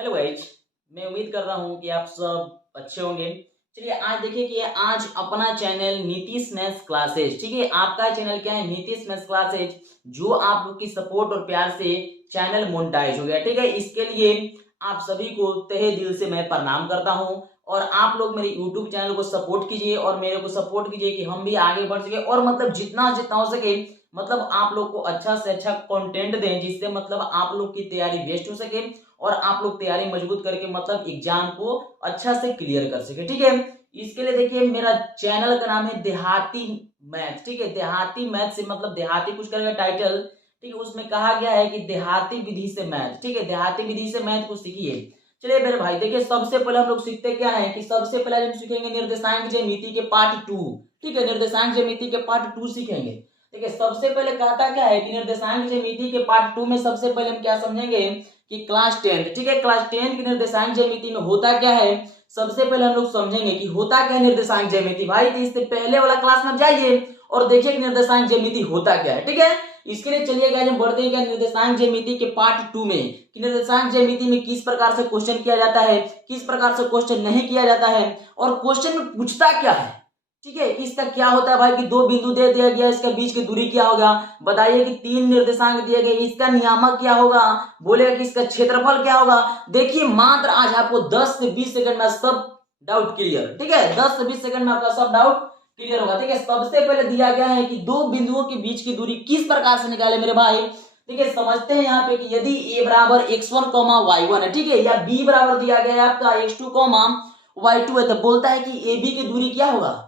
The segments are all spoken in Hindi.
Hello guys. मैं उम्मीद कर रहा हूँ कि आप सब अच्छे होंगे। चलिए आज देखिए कि आज अपना चैनल नीतीश मैथ्स क्लासेज, ठीक है, आपका चैनल क्या है, नीतीश मैथ्स क्लासेज, जो आप लोग की सपोर्ट और प्यार से चैनल मोनेटाइज हो गया, ठीक है। इसके लिए आप सभी को तहे दिल से मैं प्रणाम करता हूँ और आप लोग मेरे यूट्यूब चैनल को सपोर्ट कीजिए और मेरे को सपोर्ट कीजिए कि हम भी आगे बढ़ सके और मतलब जितना जितना हो सके मतलब आप लोग को अच्छा से अच्छा कंटेंट दें, जिससे मतलब आप लोग की तैयारी बेस्ट हो सके और आप लोग तैयारी मजबूत करके मतलब एग्जाम को अच्छा से क्लियर कर सके, ठीक है। इसके लिए देखिए मेरा चैनल का नाम है देहाती मैथ, ठीक है। देहाती मैथ से मतलब देहाती कुछ करेगा टाइटल, ठीक है। उसमें कहा गया है कि देहाती विधि से मैथ, ठीक है, देहाती विधि से मैथ को सीखिए। चलिए मेरे भाई देखिए, सबसे पहले हम लोग सीखते क्या है कि सबसे पहले हम सीखेंगे निर्देशांक ज्यामिति के पार्ट 2, ठीक है। निर्देशांक ज्यामिति के पार्ट 2 सीखेंगे। देखिए सबसे पहले कहता क्या है कि निर्देशांक ज्यामिति के पार्ट 2 में सबसे पहले हम क्या समझेंगे कि क्लास 10, ठीक है, क्लास 10 की निर्देशांक ज्यामिति में होता क्या है सबसे पहले हम लोग समझेंगे कि होता क्या है निर्देशांक ज्यामिति। भाई तो इससे पहले वाला क्लास में जाइए और देखिए कि निर्देशांक ज्यामिति होता क्या है, ठीक है। इसके लिए चलिए गाइस हम बढ़ते हैं क्या निर्देशांक ज्यामिति के पार्ट 2 में कि निर्देशांक ज्यामिति में किस प्रकार से क्वेश्चन किया जाता है, किस प्रकार से क्वेश्चन नहीं किया जाता है और क्वेश्चन में पूछता क्या है, ठीक है। इसका क्या होता है भाई कि दो बिंदु दे दिया गया, इसके बीच की दूरी क्या होगा, बताइए कि तीन निर्देशांक दिए गए, इसका नियामक क्या होगा, बोलेगा कि इसका क्षेत्रफल क्या होगा। देखिए मात्र आज आपको 10 से 20 सेकंड में सब डाउट क्लियर, ठीक है, 10 से 20 सेकंड में आपका सब डाउट क्लियर होगा, ठीक है। सबसे पहले दिया गया है कि दो बिंदुओं के बीच की दूरी किस प्रकार से निकाले मेरे भाई। ठीक है, समझते हैं यहाँ पे कि यदि a बराबर x1 y1 है, ठीक है, या b बराबर दिया गया है आपका x2 y2 है, तो बोलता है कि ab की दूरी क्या होगा,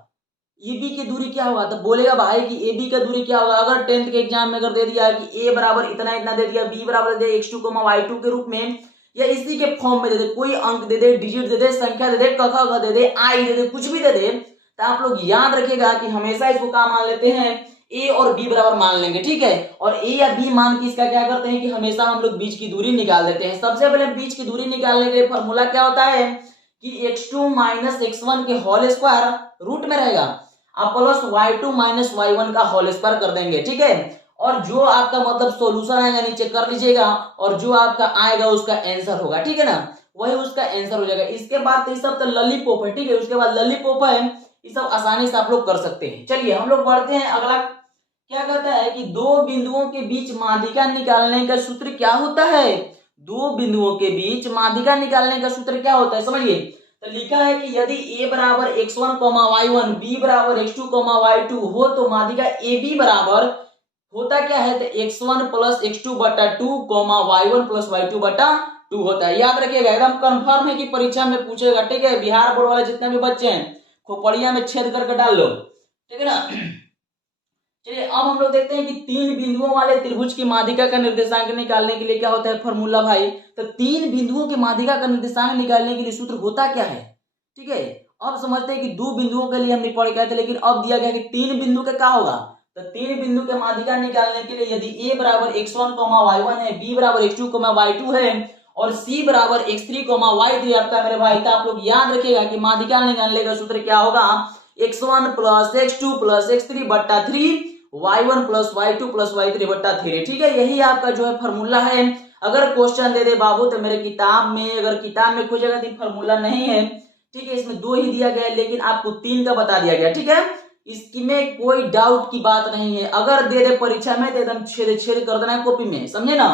ईबी की दूरी क्या होगा, तो बोलेगा भाई कि ए बी का दूरी क्या होगा। अगर 10th के एग्जाम में अगर दे दिया है कि ए बराबर इतना इतना दे दिया, बी बराबर दे दिया x2 y2 के रूप में या इसी के फॉर्म में दे दे, कोई अंक दे दे, डिजिट दे दे, संख्या दे दे, क ख ग दे दे, आई दे दे, कुछ भी दे दे, तो आप लोग याद रखिएगा कि हमेशा इसको क्या मान लेते हैं, ए और बी बराबर मान लेंगे, ठीक है। और ए या बी मान के इसका क्या करते हैं कि हमेशा हम लोग बीच की दूरी निकाल देते हैं। सबसे पहले बीच की दूरी निकालने के लिए फॉर्मूला क्या होता है कि x2 x1 के होल स्क्वायर रूट में रहेगा, आप प्लस y2 y1 का होल स्क्वायर कर देंगे, ठीक है। और जो आपका मतलब सॉल्यूशन आएगा नीचे कर लीजिएगा और जो आपका आएगा उसका आंसर होगा, ठीक है ना, वही उसका आंसर हो जाएगा। इसके बाद तो सब तो ललीपॉप है, ठीक है, उसके बाद ललीपॉप है, ये सब आसानी से आप लोग कर सकते हैं। चलिए हम लोग बढ़ते हैं, अगला क्या कहता है कि दो बिंदुओं के बीच माध्यिका निकालने का सूत्र क्या होता है। दो बिंदुओं के बीच माध्यिका निकालने का सूत्र क्या होता है समझिए। तो लिखा है कि यदि a बराबर x1 y1 b बराबर x2 y2 हो तो माध्यिका ab बराबर होता क्या है, तो x1 प्लस x2 बटा 2 y1 प्लस y2 बटा 2 होता है। याद रखिएगा, एकदम कंफर्म है कि परीक्षा में पूछेगा, ठीक है। बिहार बोर्ड वाले जितने भी बच्चे हैं खोपड़िया में छेद करके डाल लो, ठीक है ना। चलिए अब हम लोग देखते हैं कि तीन बिंदुओं वाले त्रिभुज की माध्यिका का निर्देशांक निकालने के लिए क्या होता है फॉर्मूला भाई। तो तीन बिंदुओं की माध्यिका का निर्देशांक निकालने के लिए सूत्र होता क्या है, ठीक है। अब समझते हैं कि दो बिंदुओं के लिए हम नहीं पढ़ गए थे, लेकिन अब दिया गया कि तीन बिंदु का क्या होगा। तो तीन बिंदु के माध्यिका निकालने के लिए यदि a बराबर x1 y1 है, b बराबर x2 y2 है और c बराबर x3 y3 आपका मेरे भाई, तो आप लोग याद रखिएगा कि माध्यिका निकालने का सूत्र क्या होगा, x1 plus x2 plus x3 बट्टा 3 y1 plus y2 plus y3 बट्टा 3, ठीक है। यही आपका जो है फॉर्मूला है। अगर क्वेश्चन दे दे बाबू तो मेरे किताब में, अगर किताब में खोजेगा तो फॉर्मूला नहीं है, ठीक है, इसमें दो ही दिया गया है लेकिन आपको तीन का बता दिया गया, ठीक है। इसमें कोई डाउट की बात नहीं है, अगर दे दे परीक्षा में तो एकदम छेद छेद कर देना है कॉपी में, समझे ना।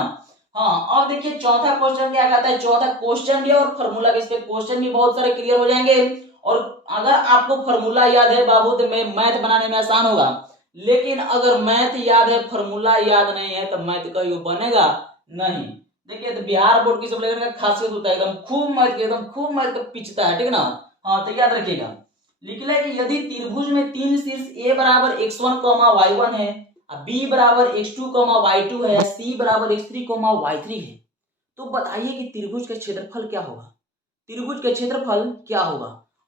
हाँ अब देखिए चौथा क्वेश्चन क्या कहता है, चौथा क्वेश्चन भी और फॉर्मूला भी, इस पे क्वेश्चन भी बहुत सारे क्लियर हो जाएंगे और अगर आपको फॉर्मूला याद है बाबू तो मैथ बनाने में आसान होगा, लेकिन अगर मैथ याद है फॉर्मूला याद नहीं है तो मैथ कहीं बनेगा नहीं। देखिए तो बिहार बोर्ड की सब लेकर का खासियत होता है, एकदम खूब मैथ का पिचता है, ठीक है ना। हाँ तो याद रखिएगा, लिखना है कि यदि त्रिभुज में तीन शीर्ष a बराबर x1 y1 है, b बराबर x2 y2 है, c बराबर x3 y3 है, तो बताइए कि त्रिभुज का क्षेत्रफल क्या होगा। त्रिभुज का क्षेत्रफल क्या होगा।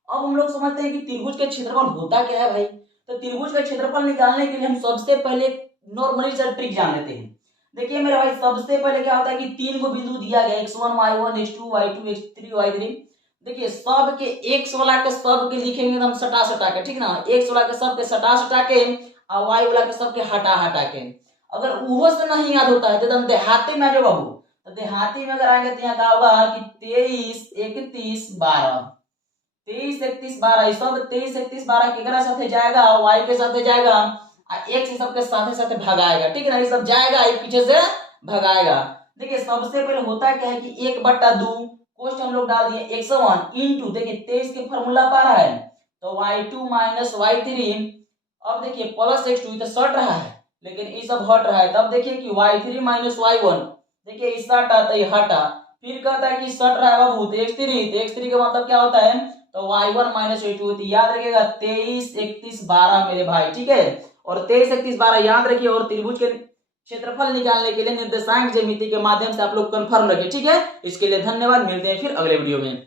अब हम लोग समझते हैं कि त्रिभुज का क्षेत्रफल होता क्या है भाई। तो त्रिभुज का क्षेत्रफल निकालने के लिए हम सबसे पहले नॉर्मली सा ट्रिक जान लेते हैं। देखिए मेरे भाई सबसे पहले क्या होता है कि तीन को बिंदु दिया गया x1 y1 x2 y2 x3 y3। देखिए सब के x वाला के सब के लिखेंगे एकदम सटा सटा के, ठीक ना, x वाला के सब के सटा सटा के और y वाला के सब के हटा हटा के। अगर वो से नहीं याद होता है तो एकदम देहाती में जो बाबू तो देहाती में अगर आएंगे तो यहाँ क्या होगा कि 23 31 12, 23 31 12 सब 23 31 12 केकरा साथे जाएगा, y के साथे जाएगा, एक से सबके साथे साथे भगाएगा, ठीक है ना, ये सब जाएगा एक पीछे से भगाएगा। देखिए सबसे पहले होता क्या है कि 1/2 कोष्ट हम लोग डाल दिए 101 इंटू, देखिए 23 के फॉर्मूला पा रहा है तो y2 माइनस y3, अब देखिए प्लस x2 तो सट रहा है लेकिन ये सब हट रहा है, तब देखिए कि y3 माइनस y1, देखिए इस सटा तो ये हटा, फिर कहता है कि सट रहा है बाबू तो x3 का मतलब क्या होता है तो y1 माइनस y2, तो याद रखिएगा 23 31 12 मेरे भाई, ठीक है। और 23 31 12 याद रखिए, और त्रिभुज के क्षेत्रफल निकालने के लिए निर्देशांक ज्यामिति के माध्यम से आप लोग कंफर्म रखिए, ठीक है। इसके लिए धन्यवाद, मिलते हैं फिर अगले वीडियो में।